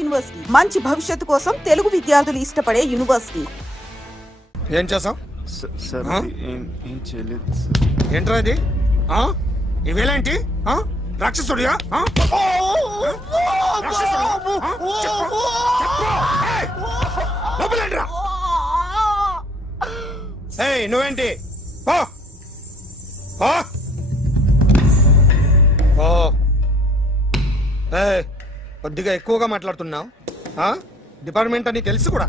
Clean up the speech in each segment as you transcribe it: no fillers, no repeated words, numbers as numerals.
University మంచి భవిష్యత్తు కోసం తెలుగు విద్యార్థులు ఇష్టపడే యూనివర్సిటీ. ఏం చేసావు? సార్ ఏం చేయలేదు. ఏంట్రా ఇది? ఇవేలాంటి రాక్షసుడియా? నువ్వేంటి? కొద్దిగా ఎక్కువగా మాట్లాడుతున్నావు. డిపార్ట్మెంట్ అని తెలుసు కూడా.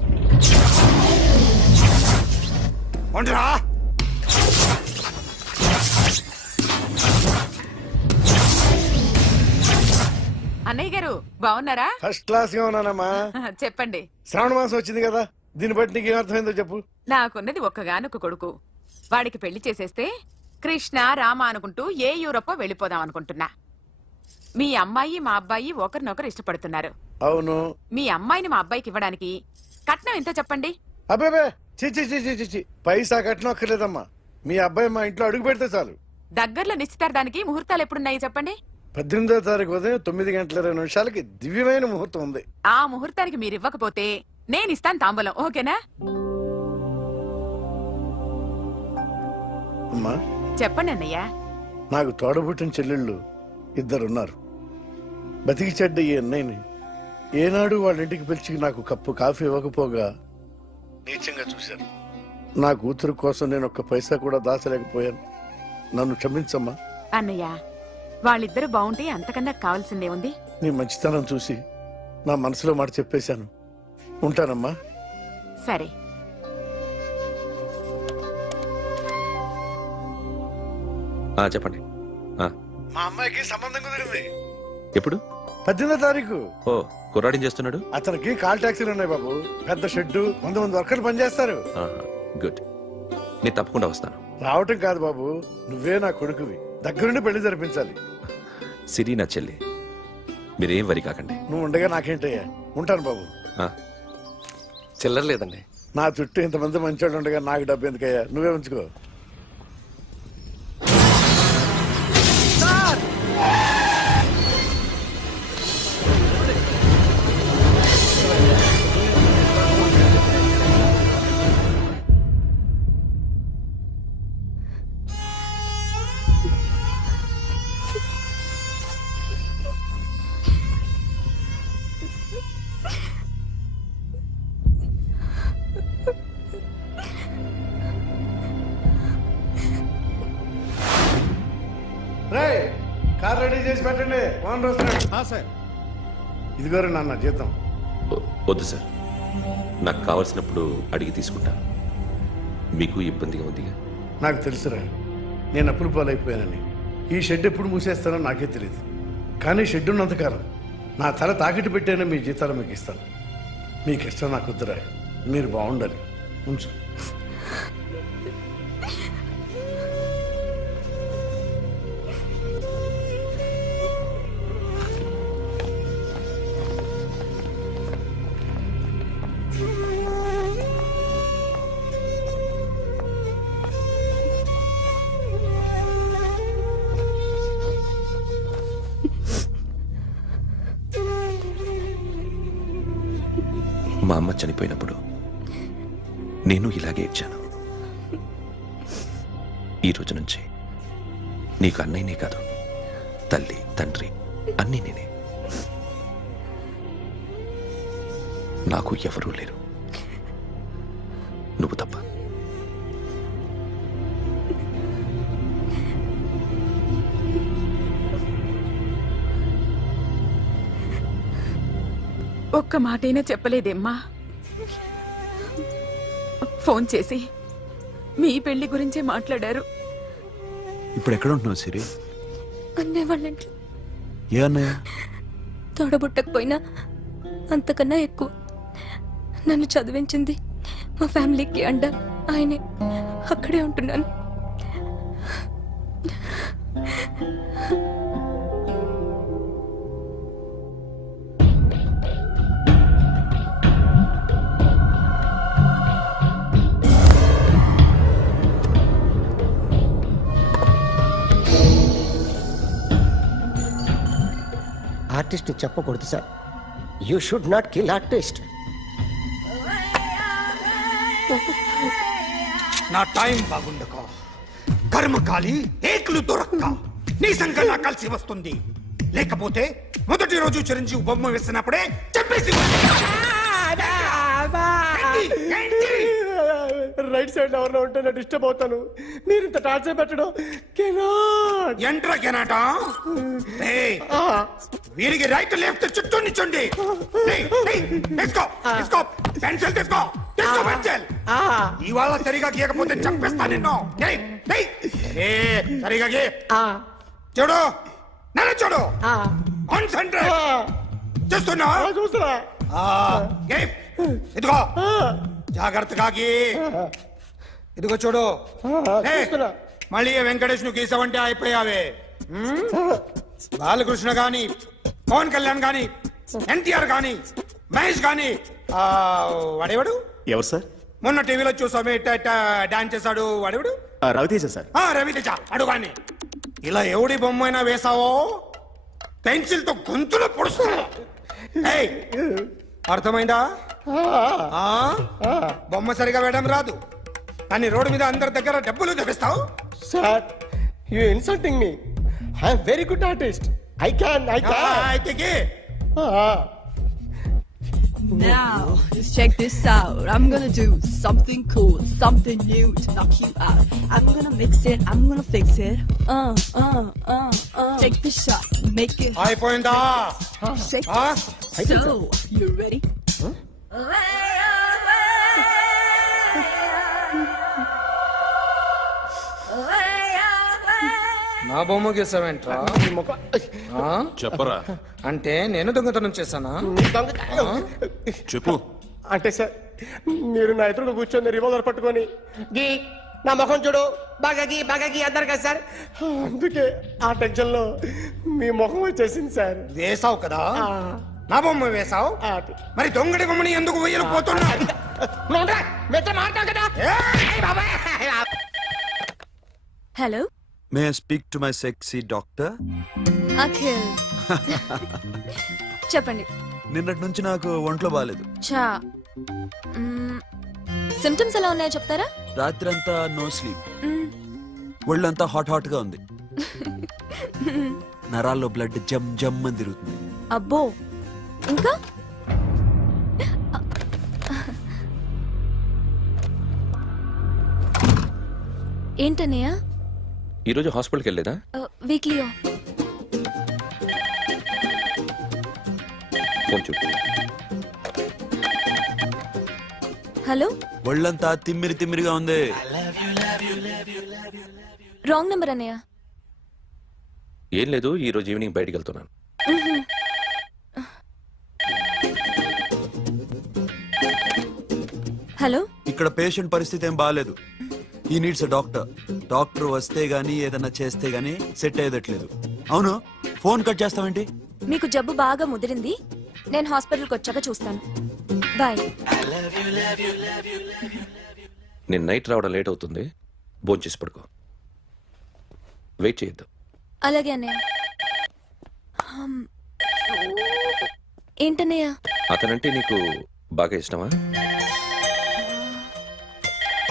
అన్నయ్య గారు బాగున్నారా? ఫస్ట్ క్లాస్ గా ఉన్నానమ్మా. చెప్పండి. శ్రావణ మాసం వచ్చింది కదా, దీన్ని బట్టి నీకు ఏమర్థమైందో చెప్పు. నాకున్నది ఒక్కగానొక్క కొడుకు. వాడికి పెళ్లి చేసేస్తే కృష్ణ రామ అనుకుంటూ ఏ యూరోపో వెళ్ళిపోదాం అనుకుంటున్నా. మీ అమ్మాయి మా అబ్బాయి ఒకరినొకరు ఇష్టపడుతున్నారు. అవును. మీ అమ్మాయిని మా అబ్బాయికి ఇవ్వడానికి కట్నం ఎంతో చెప్పండి. అబ్బాబే చి పైసా కట్నం అక్కర్లేదమ్మా. మీ అబ్బాయి మా ఇంట్లో అడుగు పెడితే చాలు. దగ్గరలో నిశ్చితార్థానికి ముహూర్తాలు ఎప్పుడున్నాయి చెప్పండి. 18వ తారీఖు ఉదయం 9:20 దివ్యమైన ముహూర్తం ఉంది. ఆ ముహూర్తానికి మీరు ఇవ్వకపోతే నేను ఇస్తాను తాంబూలం. ఓకేనా? అమ్మా చెప్పండి అన్నయ్య. నాకు తోడబుట్టిన చెల్లెళ్ళు ఇద్దరున్నారు. బతికి చెడ్డ ఈ అన్నయ్యని ఏనాడు వాళ్ళ ఇంటికి పిలిచి నాకు కప్పు కాఫీ ఇవ్వకపోగా నీచంగా చూశాను. నా కూతురు కోసం నేను ఒక్క పైసా కూడా దాచలేకపోయాను. నన్ను క్షమించమ్మా. అన్నయ్య, వాళ్ళిద్దరు బాగుంటే అంతకన్నా కావాల్సిందే ఉంది. నీ మంచితనం చూసి నా మనసులో మాట చెప్పేశాను. ఉంటానమ్మా. సరే. చెప్పండి. మా అమ్మాయికి సంబంధం కుదిరింది. ఎప్పుడు? 18వ తారీఖు. ఓ, కుర్రాడిని చేస్తున్నాడు. అతనికి కాల్ టాక్సీలు ఉన్నాయి బాబు. పెద్ద షెడ్డు, 100 మంది వర్కర్లు పనిచేస్తారు. గుడ్. నేను తప్పకుండా వస్తాను. రావటం కాదు బాబు, నువ్వే నా కొడుకువి. దగ్గరుండి పెళ్లి జరిపించాలి. సిరి నా చెల్లి, మీరేం వరి కాకండి. నువ్వు ఉండగా నాకేంటయ్యా. ఉంటాను బాబు. చిల్లర లేదండి. నా చుట్టూ ఇంతమంది మంచోళ్ళు ఉండగా నాకు డబ్బు ఎందుకయ్యా? నువ్వే ఉంచుకో. కార్ రెడీ చేసి పెట్టండి. ఓనర్ వస్తున్నాడు. సార్, ఇదిగోరు నాన్న జీతం. వద్దు సార్, నాకు కావలసినప్పుడు అడిగి తీసుకుంటాను. మీకు ఇబ్బందిగా ఉందిగా? నాకు తెలుసురా, నేను అప్పులు పాలైపోయానని. ఈ షెడ్ ఎప్పుడు మూసేస్తానో నాకే తెలియదు. కానీ షెడ్ ఉన్నంతకాలం నా తల తాకిట్టు పెట్టైనా మీ జీతాలు మీకు ఇస్తాను. మీకు ఇష్టం నాకు వద్దురా. మీరు బాగుండాలి. ఉంచు. మా అమ్మ చనిపోయినప్పుడు నేను ఇలాగే ఇచ్చాను. ఈ రోజు నుంచి నీకు అన్నయ్యనే కాదు, తల్లి తండ్రి అన్నీ నేనే. నాకు ఎవరూ లేరు, నువ్వు తప్ప. ఒక్క మాటైనా చెప్పలేదేమ్మా? ఫోన్ చేసి మీ పెళ్లి గురించే మాట్లాడారు. ఇప్పుడు ఎక్కడ ఉంటున్నావు సిరి? అన్నయ్య వాళ్ళ ఇంట్లో. ఏ అన్నయ్య? తోడబుట్టకపోయినా అంతకన్నా ఎక్కువ నన్ను చదివించింది మా ఫ్యామిలీకి అండ ఆయనే. అక్కడే ఉంటున్నాను. ఆర్టిస్ట్ చెప్పకూడదు sir. You should not kill artist. నా టైం బాగుండక కర్మకాలి ఏకులు దొరక్క నీ సంకల్లా కలిసి వస్తుంది. లేకపోతే మొదటి రోజు చిరంజీవి బొమ్మ వేసినప్పుడే చెప్పేసి రైట్ సైడ్ ఎవరిలో ఉంటే నేను డిస్టర్బ్ అవుతాను. మీరు ఇంత టార్చర్ పెట్టడం కెనాట్. ఎంట్రా కెనాట వీరికి రైట్ లెఫ్ట్ చుట్టూ నిచ్చండి. తీసుకో తీసుకో పెన్సిల్ తీసుకో తీసుకో పెన్సిల్. ఇవాళ సరిగా గీయకపోతే చంపేస్తా నిన్ను. సరిగా గీ చూడు నన్ను చూడు. కాన్సంట్రేట్ చూస్తున్నా చూస్తున్నా. ఇదిగో జాగ్రత్తగా గీ. ఇదిగో చూడు. మళ్ళీ వెంకటేష్ ను గీసావంటే అయిపోయావే. బాలకృష్ణ గాని పవన్ కళ్యాణ్ గాని ఎన్టీఆర్ గాని మహేష్ గాని వాడేవాడు ఎవరు సార్? మొన్న టీవీలో చూసామే డాన్స్ చేశాడు వాడేవాడు. రవితేజ సార్. రవితేజ అడుగాని. ఇలా ఎవడి బొమ్మ అయినా వేసావో పెన్సిల్ తో గొంతులో పొడుస్తా. అర్థమైందా? బొమ్మ సరిగా వేయడం రాదు కానీ రోడ్డు మీద అందరి దగ్గర డబ్బులు తెప్పిస్తావు. Sir you insulting me. I am very good artist. I can. అయితే Now, just check this out. I'm gonna do something cool, something new to knock you out. I'm gonna mix it, I'm gonna fix it. Take the shot, make it hot. అయిపోయిందా? Shake it. So, you ready? నా బొమ్మ గీసావేంట్రా? చెప్పరా. అంటే నేను దొంగతనం చేశానా? చెప్పు. అంటే సార్ మీరు నా ఎదురుగా కూర్చొని రివాల్వర్ పట్టుకొని గీ నా ముఖం చూడు బాగా గీ అన్నారు కదా సార్. అందుకే ఆ టెన్షన్ లో మీ ముఖం వచ్చేసింది సార్. వేసావు కదా నా బొమ్మ వేసావు. మరి దొంగడి బొమ్మని ఎందుకు వేయలు పోతున్నా? Hello, may I speak to my sexy doctor? Akhil. చెప్పండి. నిన్నటి నుంచి నాకు ఒంట్లో బాగాలేదు. చా సిమ్టమ్స్ ఎలా ఉన్నాయో చెప్తారా? రాత్రంతా నో స్లీప్. ఒళ్ళంతా హాట్ హాట్ గా ఉంది. నరాల్లో బ్లడ్ జమ్ జమ్ అని తిరుగుతుంది. అబ్బో, ఇంకా ఏంటన్నయ్య? ఈరోజు హాస్పిటల్కి వెళ్ళేదా? Weekly off. ఫోన్ చూడు. హలో, ఒళ్ళంతా తిమ్మిరి తిమ్మిరిగా ఉంది. రాంగ్ నెంబర్ అన్నయ్య. ఏం లేదు, ఈ రోజు ఈవినింగ్ బయటికి వెళ్తున్నాను. హలో, ఇక్కడ పేషెంట్ పరిస్థితి ఏం బాగాలేదు. ఈ నీడ్స్ డాక్టర్. డాక్టర్ వస్తే గానీ ఏదైనా చేస్తే గానీ సెట్ అయ్యేదట్లేదు. అవును, ఫోన్ కట్ చేస్తావేంటి? మీకు జబ్బు బాగా ముదిరింది. నేను హాస్పిటల్కి వచ్చాక చూస్తాను. బాయ్. నేను నైట్ రావడం లేట్ అవుతుంది, భోంచేసి పడుకో. వెయిట్ చేయొద్దు. అలాగే అన్నయ్య. ఏంటన్నయ్య? అతనంటే నీకు బాగా ఇష్టమా?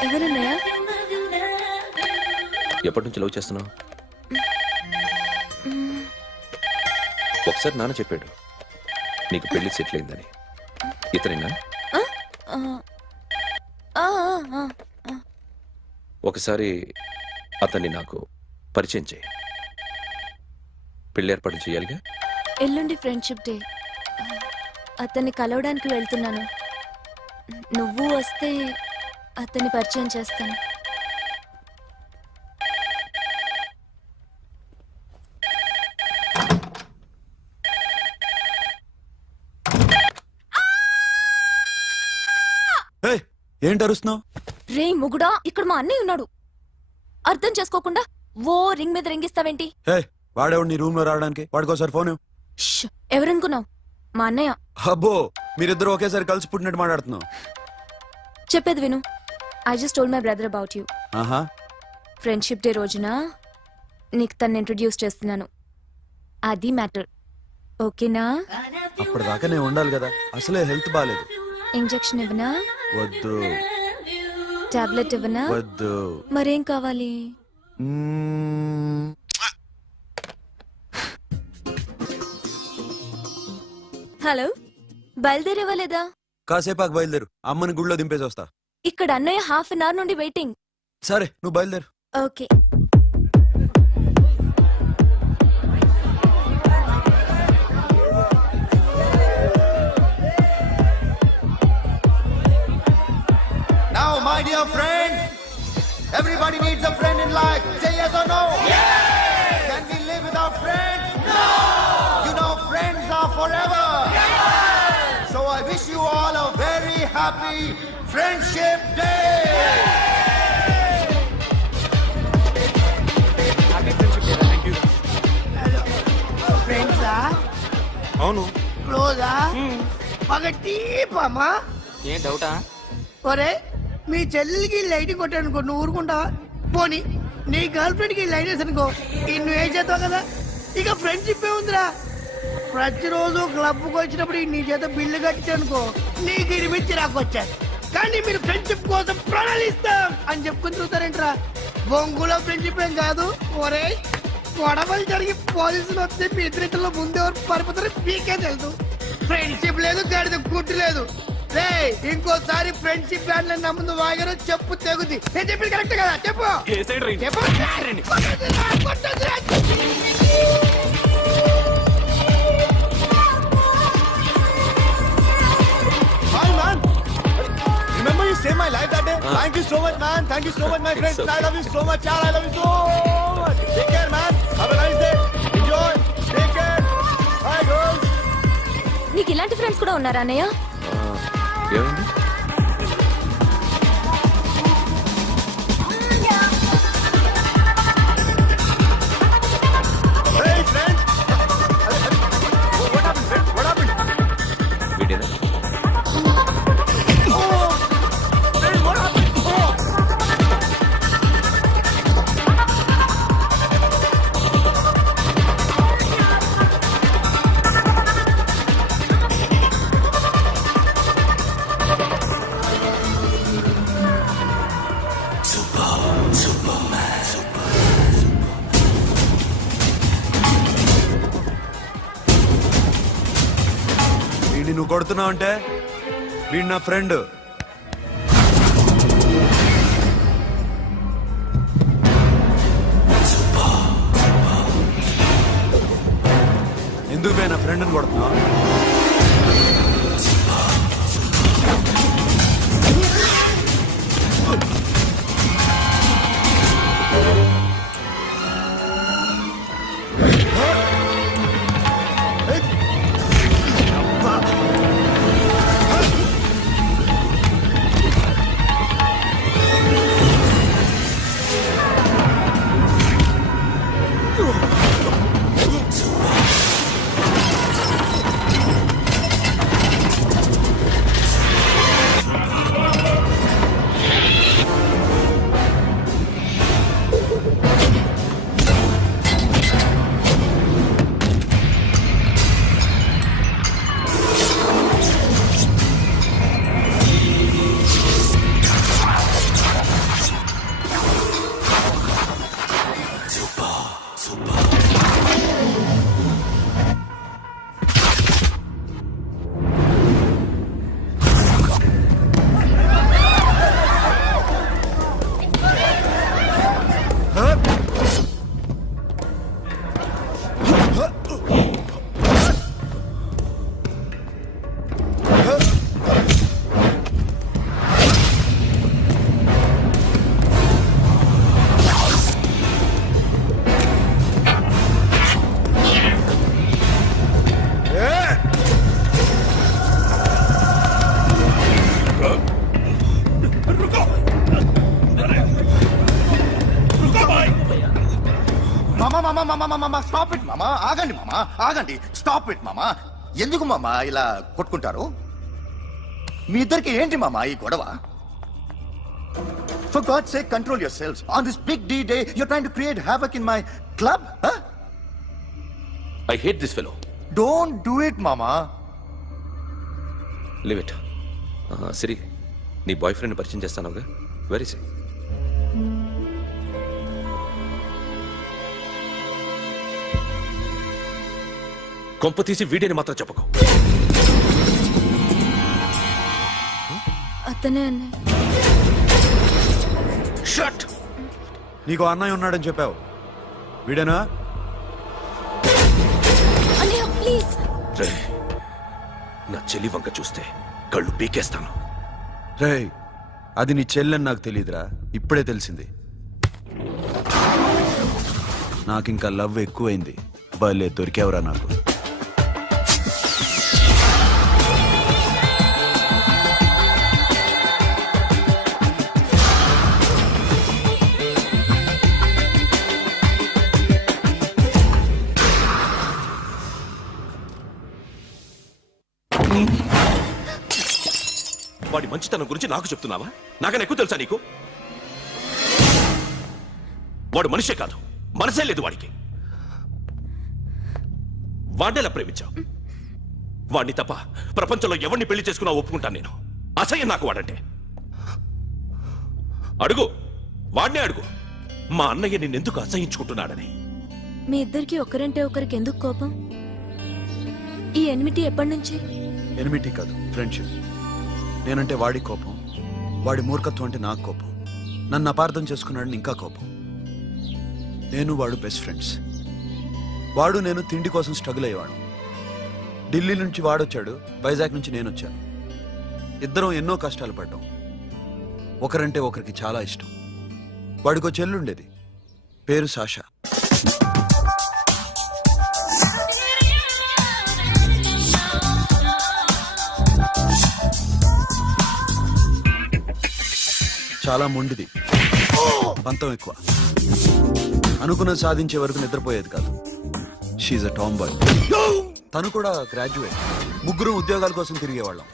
ఎవరన్నయ్య? ఎప్పటి నుంచి లవ్ చేస్తున్నావు? ఒకసారి నాన్న చెప్పాడు నీకు పెళ్లి సెటిల్ అయిందని. ఇతనేనా? ఒకసారి అతన్ని నాకు పరిచయం చేయి. పెళ్లి ఏర్పాటు చేయాలిగా. ఎల్లుండి ఫ్రెండ్షిప్ డే. అతన్ని కలవడానికి వెళ్తున్నాను. నువ్వు వస్తే అతన్ని పరిచయం చేస్తాను. ఏంటి అరుస్తున్నావు? రే ముగుడా, ఇక్కడ మా అన్నయ్య ఉన్నాడు. అర్థం చేసుకోకుండా ఓ రింగ్ మీద రింగిస్తావేంటి? వాడేవాడు నీ రూమ్ లో రావడానికి? వాడికోసారి ఫోన్. ఎవరనుకున్నావు? మా అన్నయ్య. అబ్బో, మీరిద్దరు ఒకేసారి కలిసి పుట్టినట్టు మాట్లాడుతున్నావు. చెప్పేది విను. I just told my brother about you. ఆహా. ఫ్రెండ్షిప్ డే రోజున నీకు తను ఇంట్రడ్యూస్ చేస్తున్నాను. అది మ్యాటర్. ఓకేనా? అప్పటిదాకా నేను ఉండాలి కదా, అసలే హెల్త్ బాగాలేదు. ఇంజెక్షన్ ఇవ్వనా? వద్దు టాబ్లెట్ ఇవ్వనా? వద్దు. మరేం కావాలి? మ్మ్. హలో, బయలుదేరేవా లేదా? కాసేపాకు బయలుదేరు, అమ్మని గుళ్ళో దింపేసి వస్తా. ఇక్కడ అన్నయ్య హాఫ్ అన్ అవర్ నుండి వెయిటింగ్. సరే నువ్వు బయలుదేరు. Okay. Now, my dear friend, everybody needs a friend in life. Say yes or no? Yes! Can we live without friends? No! You know, friends are forever. Yes! So I wish you all a very happy Friendship Day! ఫ్రెండ్సా? అవును. క్లోజా? బాగా deep అమ్మా. ఏం డౌటా? ఒరే, మీ చెల్లికి light కొట్టానుకో, నువ్వు ఊరుకుంటావా? పోనీ నీ గర్ల్ ఫ్రెండ్ కి లైట్ వేసి అనుకో, నువ్వు ఏం చేస్తావు కదా? ఇక ఫ్రెండ్షిప్ ఏ ఉందిరా. ప్రతిరోజు క్లబ్కి వచ్చినప్పుడు నీ చేత బిల్లు కట్టించనుకో, నీకు ఇరిమిచ్చి రాకొచ్చాను. కానీ మీరు ఫ్రెండ్షిప్ కోసం ప్రణాళిస్తాం అని చెప్పుకుని చూస్తారేంట్రా? బొంగులో ఫ్రెండ్షిప్ ఏం కాదు. ఒరే, గొడవలు జరిగి పోలీసులు వస్తే మీ ఇద్దరిలో ముందెవరు పరిపోతారో మీకే తెలుసు. ఫ్రెండ్షిప్ లేదు, గడిద గుడ్డు లేదు. రే, ఇంకోసారి ఫ్రెండ్షిప్ బ్యాండ్ నా ముందు వాగారు చెప్పు తెగుద్ది. నేను చెప్పింది కరెక్ట్ కదా? చెప్పు చెప్పు. Hi, man. Remember you saved my life that day? Thank you so much, man. Thank you so much, my friends. I love you so much, yaar. I love you so much. Take care, man. Have a nice day. Enjoy. Take care. Bye, girls. నీకు ఇలాంటి friends కూడా ఉన్నారా అన్నయ్య? ఏమైంది? Hey, friend. What happened, friend? What happened? వీడేనా? Oh, friend, what happened? Oh. వీడిని నువ్వు కొడుతున్నావు అంటే వీడు నా ఫ్రెండ్. ఎందుకు పోయి నా ఫ్రెండ్ని కొడుతున్నావు? మామా స్టాప్ ఇట్ మామా. ఆగండి మామా, ఆగండి. స్టాప్ ఇట్ మామా. ఎందుకు మామా ఇలా కొట్టుకుంటారు? మీ ఇద్దరికి ఏంటి మామా ఈ గొడవ? For God's sake, control yourselves. On this big D-Day, you're trying to create havoc in my club, huh? I hate this fellow. Don't do it, Mama. Leave it. Siri, నీ బాయ్ ఫ్రెండ్ పరిచయం చేస్తానుగా. వెరీ సే. కొంప తీసి వీడిని మాత్రం చెప్పకు. అతనే అన్నయ్య. Shut. నీకు అన్నయ్య ఉన్నాడని చెప్పావు, వీడేనా? అన్నయ్య ప్లీజ్. రే, నా చెల్లి వంక చూస్తే కళ్ళు పీకేస్తాను. రేయ్, అది నీ చెల్లెని నాకు తెలియదురా, ఇప్పుడే తెలిసింది. నాకింకా లవ్ ఎక్కువైంది. భలే దొరికావురా నాకు. వాడి మంచితనం గురించి నాకు చెప్తున్నావా? నాకన్నా ఎక్కువ తెలుసా నీకు? వాడు మనిషే కాదు, మనసే లేదు వాడికి. వాడినేలా ప్రేమించావు? వాడిని తప్ప ప్రపంచంలో ఎవరిని పెళ్లి చేసుకున్నా ఒప్పుకుంటాను నేను. అసహ్యం నాకు వాడంటే. అడుగు, వాడినే అడుగు, మా అన్నయ్య నిన్నెందుకు అసహించుకుంటున్నాడని. మీ ఇద్దరికి ఒకరంటే ఒకరికి ఎందుకు కోపం? ఈ ఎనిమిటి ఎప్పటి నుంచి? ఎనిమిటీ కాదు, ఫ్రెండ్షిప్. నేనంటే వాడి కోపం, వాడి మూర్ఖత్వం అంటే నాకు కోపం. నన్ను అపార్థం చేసుకున్నాడని ఇంకా కోపం. నేను వాడు బెస్ట్ ఫ్రెండ్స్. వాడు నేను తిండి కోసం స్ట్రగుల్ అయ్యేవాడు. ఢిల్లీ నుంచి వాడొచ్చాడు, వైజాగ్ నుంచి నేను వచ్చాను. ఇద్దరం ఎన్నో కష్టాలు పడ్డాం. ఒకరంటే ఒకరికి చాలా ఇష్టం. వాడికో చెల్లుండేది, పేరు సాషా. చాలా మొండిది, పంతం ఎక్కువ. అనుకున్నది సాధించే వరకు నిద్రపోయేది కాదు. She a tomboy. తను కూడా గ్రాడ్యుయేట్. ముగ్గురు ఉద్యోగాల కోసం తిరిగేవాళ్ళం.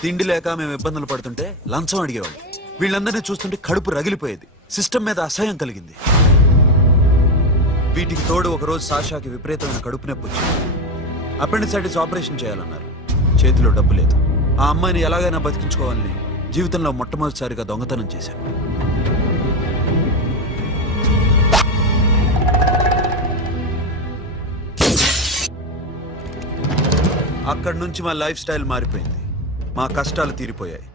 తిండి లేక మేము ఇబ్బందులు పడుతుంటే లంచం అడిగేవాళ్ళం. వీళ్ళందరినీ చూస్తుంటే కడుపు రగిలిపోయేది. సిస్టమ్ మీద అసహ్యం కలిగింది. వీటికి తోడు ఒకరోజు సాషాకి విపరీతమైన కడుపు నొప్పి వచ్చింది. అపెండిసైటిస్ ఆపరేషన్ చేయాలన్నారు. చేతిలో డబ్బు లేదు. ఆ అమ్మాయిని ఎలాగైనా బతికించుకోవాలని జీవితంలో మొట్టమొదటిసారిగా దొంగతనం చేశాను. అక్కడి నుంచి మా లైఫ్ స్టైల్ మారిపోయింది. మా కష్టాలు తీరిపోయాయి.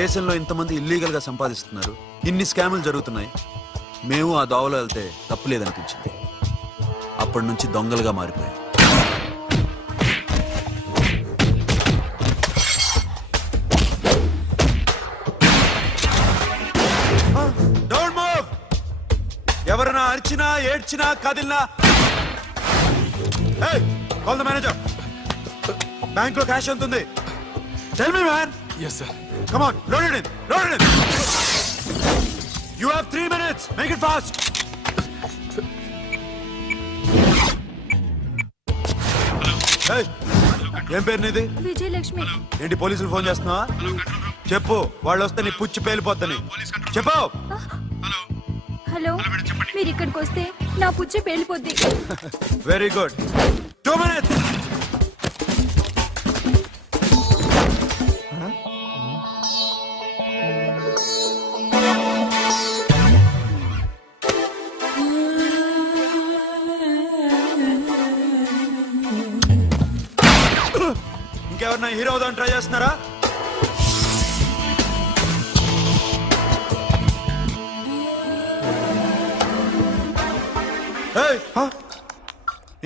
దేశంలో ఇంతమంది ఇల్లీగల్ గా సంపాదిస్తున్నారు, ఇన్ని స్కాములు జరుగుతున్నాయి. మేము ఆ దోవలో వెళ్తే తప్పులేదనిపించింది. అప్పటి నుంచి దొంగలుగా మారిపోయాం. ఎవరైనా అరిచినా ఏడ్చినా కదిలినా కాల్ ద మేనేజర్. బ్యాంక్ లో క్యాష్ ఎంత ఉంది? Tell me man. yes sir. Come on, load it in, load it in. You have 3 minutes, make it fast. ఏం పేరు నీది? విజయలక్ష్మి. ఏంటి పోలీసులు ఫోన్ చేస్తున్నావా? చెప్పు, వాళ్ళు వస్తే నీ పుచ్చి పేలిపోతాని చెప్పు. హలో, మీరు ఇక్కడికి వస్తే నా పుచ్చి పేలిపోద్ది. Very good. 2 minutes. ఇంకెవరన్నా హీరో అవుదాం ట్రై చేస్తున్నారా?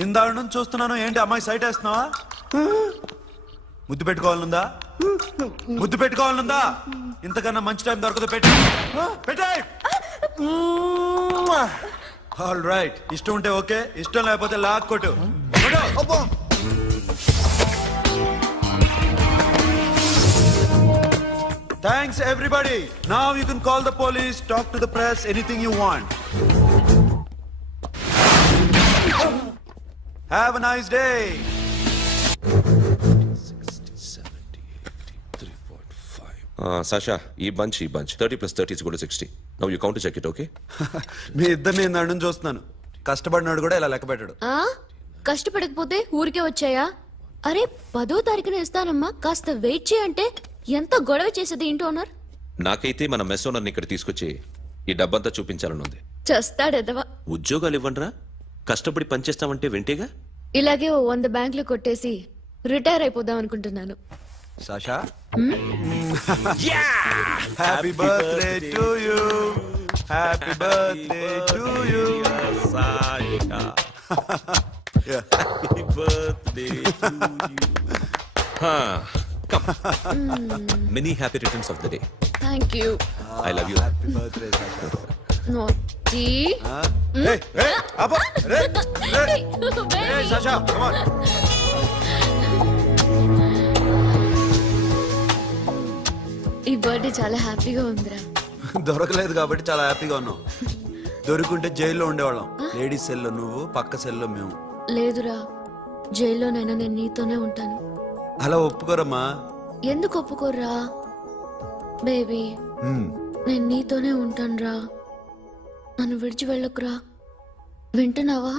ఇందాక నుంచి చూస్తున్నాను, ఏంటి అమ్మాయి సైట్ వేస్తున్నావా? ముద్దు పెట్టుకోవాలనుందా? ముద్దు పెట్టుకోవాలనుందా? ఇంతకన్నా మంచి టైం దొరకదు. పెట్టే. ఆల్ రైట్, ఇష్టం ఉంటే ఓకే, ఇష్టం లేకపోతే లాక్ కొట్టు. Thanks everybody. Now you can call the police, talk to the press, anything you want. Have a nice day. 60, 70, 80, 3.5. Sasha, ఈ bunch 30 plus 30 is equal to 60. Now you count to check it, okay? మీ ఇద్దరిని ఇందాక నుంచి చూస్తున్నాను. కష్టపడినాడు కూడా ఇలా లెక్క పెట్టాడు. ఆ కష్టపడకపోతే ఊరికే వచ్చాయా? అరే 10వ తారీఖున ఇస్తానమ్మా, కాస్త వెయిట్ చేయంటే ఎంత గొడవ చేసేది ఇంటి ఓనర్. నాకైతే మన మెస్ ఓనర్ని ఇక్కడ తీసుకొచ్చి ఈ డబ్బంతా చూపించాలని ఉంది. చస్తాడెదవా. ఉద్యోగాలు ఇవ్వండిరా, కష్టపడి పనిచేస్తామంటే వింటేగా. ఇలాగే ఓ 100 బ్యాంకులు కొట్టేసి రిటైర్ అయిపోదాం అనుకుంటున్నాను. Sasha happy birthday to you, happy birthday to you. Many happy returns of the day. Thank you. I love you. Happy birthday Sasha. నోటి సాషా come on. ఈ బర్త్డే చాలా హ్యాపీగా ఉందిరా. దొరకలేదు కాబట్టి చాలా హ్యాపీగా ఉన్నాం. దొరుకుంటే జైల్లో ఉండేవాళ్ళం. లేడీస్ సెల్లో నువ్వు, పక్క సెల్లో మేము. లేదురా, జైల్లోనైనా నేను నీతోనే ఉంటాను. అలా ఒప్పుకోరమ్మా. ఎందుకు ఒప్పుకోర్రా బేబీ? నేను నీతోనే ఉంటానురా, నన్ను విడిచి వెళ్ళకురా. వింటున్నావా?